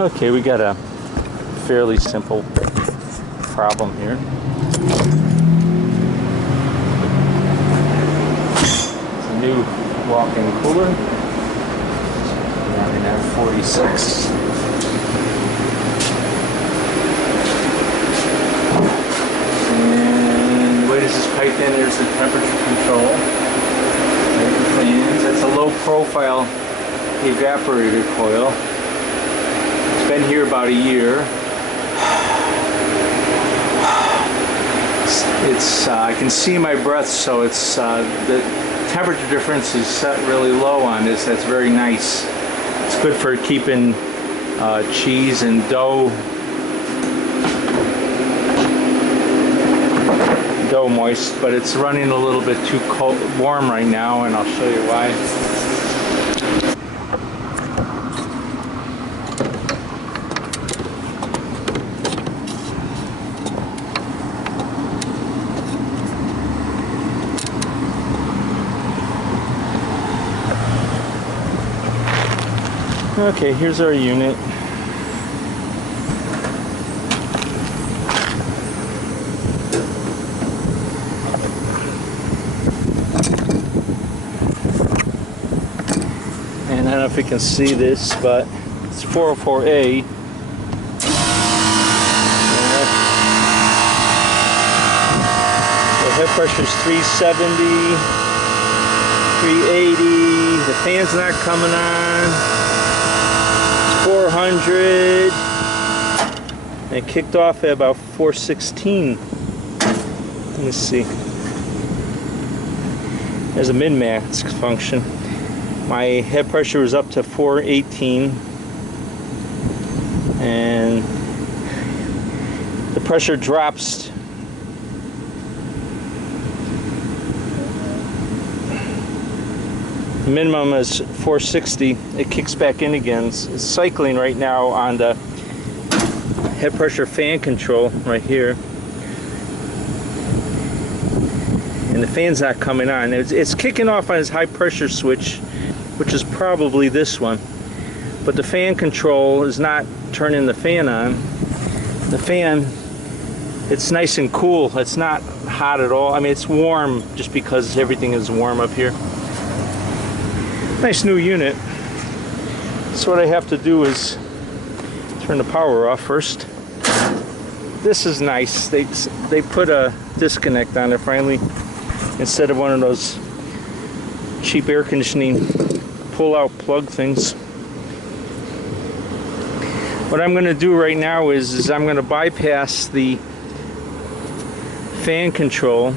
Okay, we got a fairly simple problem here. It's a new walk-in cooler. Down in F46. And the way this is piped in, there's the temperature control. The fans. That's a low profile evaporator coil. It's been here about a year. It's I can see my breath, so it's the temperature difference is set really low on this. That's very nice. It's good for keeping cheese and dough moist, but it's running a little bit too cold, warm right now, and I'll show you why. Okay, here's our unit. And I don't know if you can see this, but it's 404A. The head pressure is 370, 380. The fan's not coming on. 400. And it kicked off at about 416. Let me see. There's a min-max function. My head pressure was up to 418, and the pressure drops minimum is 460. It kicks back in again. It's cycling right now on the head pressure fan control right here, and the fan's not coming on. It's kicking off on its high pressure switch, which is probably this one, but the fan control is not turning the fan on. The fan, it's nice and cool. It's not hot at all. I mean, it's warm just because everything is warm up here. Nice new unit. So what I have to do is turn the power off first. This is nice. They put a disconnect on it finally, instead of one of those cheap air conditioning pull-out plug things. What I'm going to do right now is I'm going to bypass the fan control,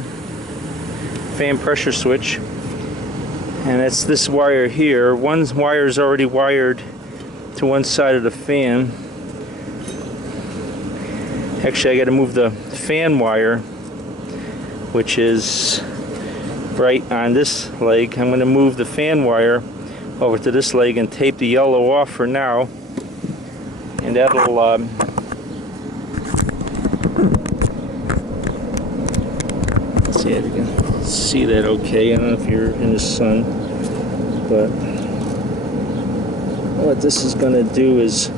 fan pressure switch, and it's this wire here. One wire is already wired to one side of the fan. Actually, I got to move the fan wire, which is right on this leg. I'm going to move the fan wire over to this leg and tape the yellow off for now, and that'll let's see if you can see that okay. I don't know if you're in the sun, but what this is going to do is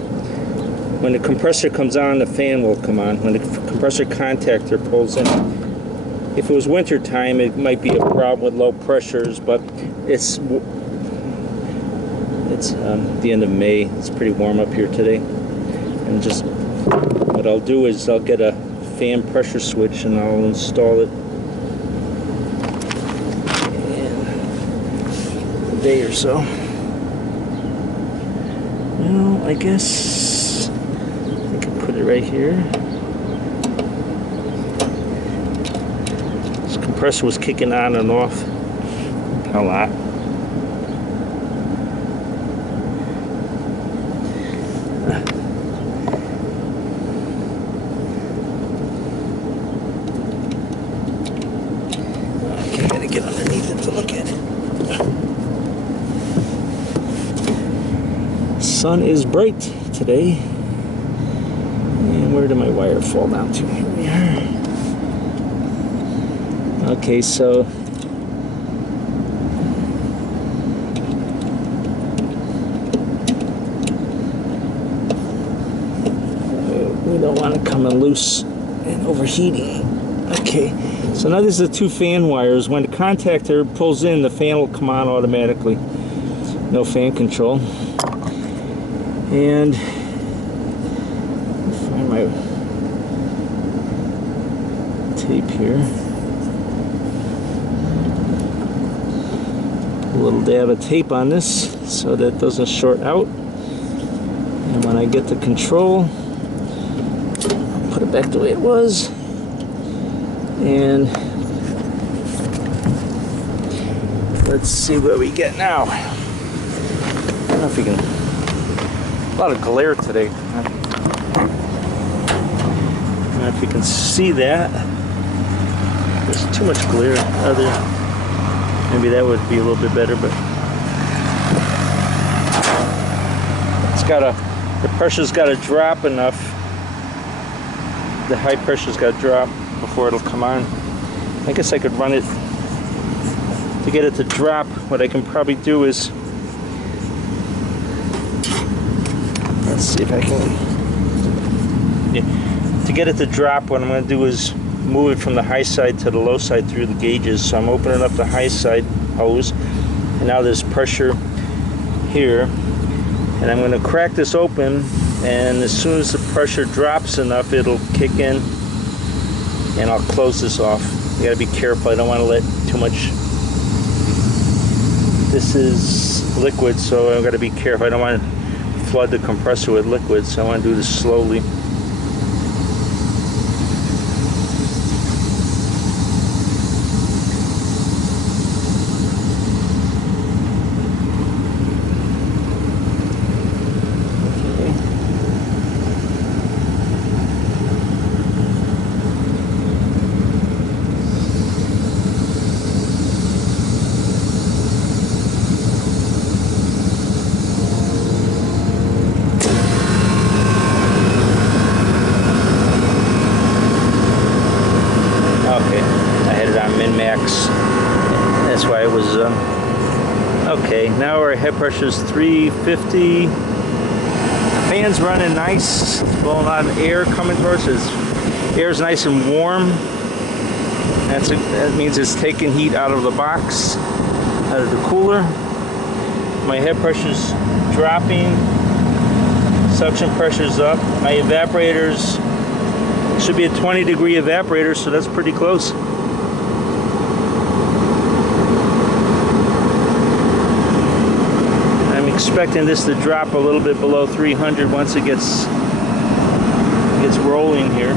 when the compressor comes on, the fan will come on. When the compressor contactor pulls in. If it was winter time, it might be a problem with low pressures, but it's the end of May. It's pretty warm up here today. And just what I'll do is I'll get a fan pressure switch and I'll install it in a day or so. Well, I guess I can put it right here. This compressor was kicking on and off a lot. Okay, gotta get underneath it to look at it. Sun is bright today. And where did my wire fall down to? Here we are. Okay, so coming loose and overheating. Okay, so now this is the two fan wires. When the contactor pulls in, the fan will come on automatically. No fan control. And find my tape here. A little dab of tape on this so that it doesn't short out. And when I get the control, I'll put it back the way it was. And let's see what we get now. I don't know if you can. A lot of glare today. I don't know if you can see that. There's too much glare. Maybe that would be a little bit better, but the pressure's got to drop enough. The high pressure's got to drop before it'll come on. I guess I could run it to get it to drop. What I can probably do is, let's see if I can, to get it to drop, what I'm going to do is move it from the high side to the low side through the gauges. So I'm opening up the high side hose, and now there's pressure here, and I'm going to crack this open, and as soon as the pressure drops enough, it'll kick in, and I'll close this off. You got to be careful. I don't want to let too much. This is liquid, so I've got to be careful. I don't want to flood the compressor with liquid, so I want to do this slowly. That's why it was okay. Now our head pressure is 350. The fan's running nice. It's blowing a lot of air coming towards us. Air's nice and warm. That means it's taking heat out of the box, out of the cooler. My head pressure's dropping. Suction pressure's up. My evaporators should be a 20-degree evaporator, so that's pretty close. Expecting this to drop a little bit below 300 once it gets rolling here.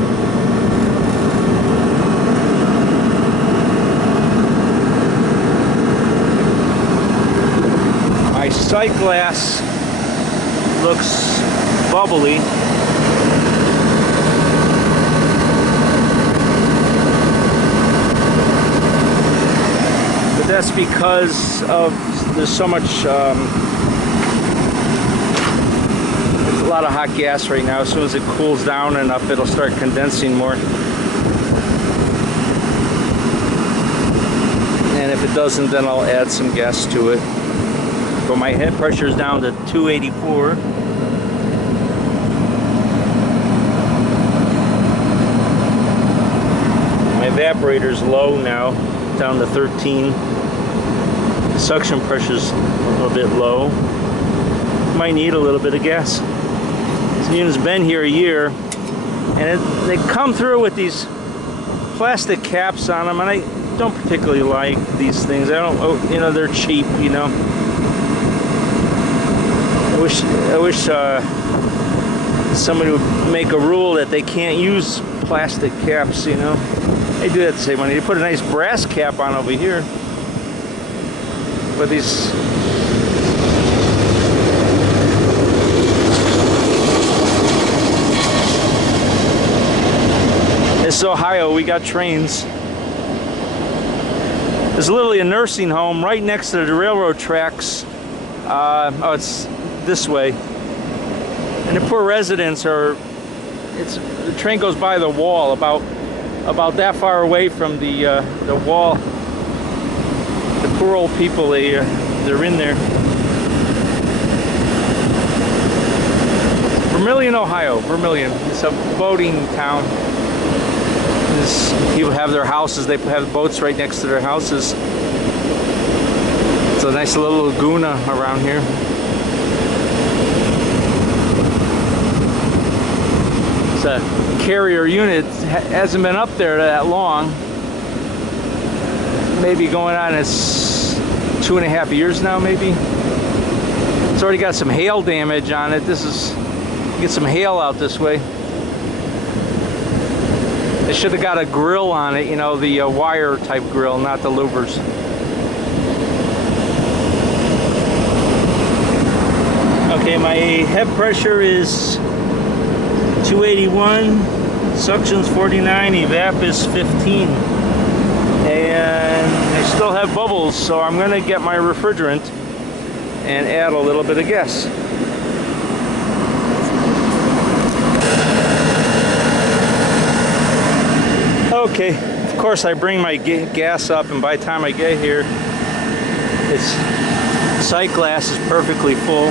My sight glass looks bubbly. But that's because there's so much a lot of hot gas right now. As soon as it cools down enough, it'll start condensing more. And if it doesn't, then I'll add some gas to it. But my head pressure is down to 284. My evaporator's low now, down to 13. Suction pressure's a little bit low. Might need a little bit of gas. This unit's been here a year, and they come through with these plastic caps on them, and I don't particularly like these things. I don't, they're cheap, I wish somebody would make a rule that they can't use plastic caps, They do that to save money. They put a nice brass cap on over here, but these. This is Ohio, we got trains. There's literally a nursing home right next to the railroad tracks. Oh, it's this way. And the poor residents the train goes by the wall, about that far away from the wall. The poor old people, they're in there. Vermilion, Ohio. Vermilion. It's a boating town. People have their houses. They have boats right next to their houses. It's a nice little laguna around here. It's a carrier unit. Hasn't been up there that long. Maybe going on its 2.5 years now, maybe. It's already got some hail damage on it. Get some hail out this way. They should have got a grill on it, you know, the wire type grill, not the louvers. Okay, my head pressure is 281, suction's 49, evap is 15. And I still have bubbles, so I'm going to get my refrigerant and add a little bit of gas. Okay, of course I bring my gas up, and by the time I get here, its sight glass is perfectly full.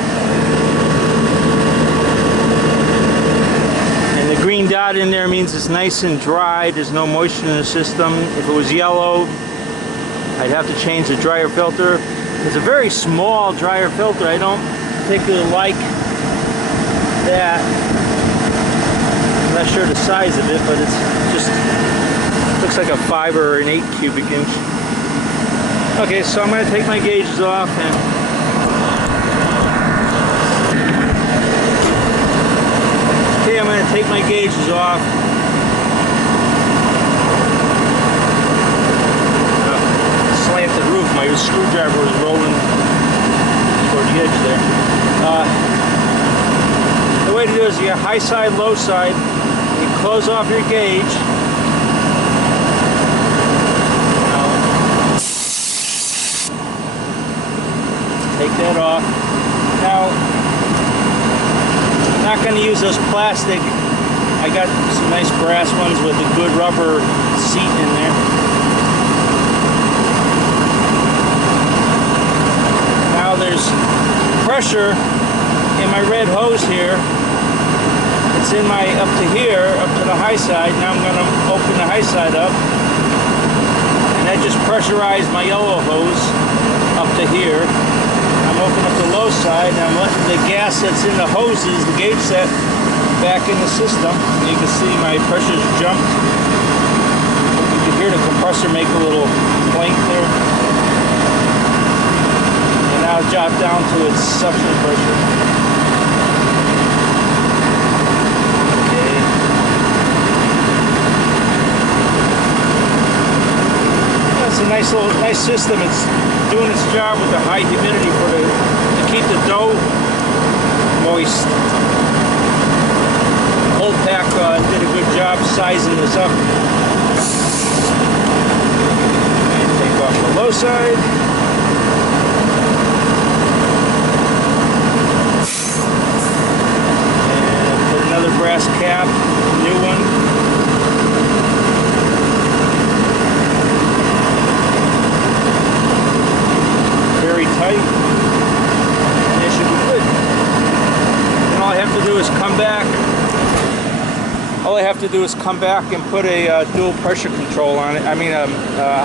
And the green dot in there means it's nice and dry, there's no moisture in the system. If it was yellow, I'd have to change the dryer filter. It's a very small dryer filter. I don't particularly like that. I'm not sure the size of it, but it's just looks like a 5 or an 8 cubic inch. Okay, so I'm going to take my gauges off and I'm going to take my gauges off. Slanted roof, my screwdriver was rolling toward the edge there. The way to do it is you got high side, low side. You close off your gauge. Take that off. Now, I'm not going to use those plastic. I got some nice brass ones with a good rubber seat in there. Now there's pressure in my red hose here. It's in my up to here, up to the high side. Now I'm going to open the high side up. And that just pressurized my yellow hose up to here. I'm opening up the low side, and I'm letting the gas that's in the hoses, the gauge set, back in the system. And you can see my pressure's jumped. You can hear the compressor make a little clank there. And now it dropped down to its suction pressure. Okay. That's a nice system. It's doing its job with the high humidity to keep the dough moist. Old Pack did a good job sizing this up. And take off the low side. And put another brass cap, new one. Very tight, and it should be good. And all I have to do is come back. All I have to do is come back and put a dual pressure control on it. I mean, a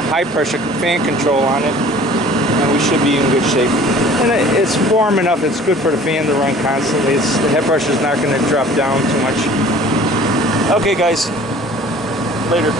high pressure fan control on it, and we should be in good shape. And it's warm enough. It's good for the fan to run constantly. The head pressure is not going to drop down too much. Okay, guys. Later.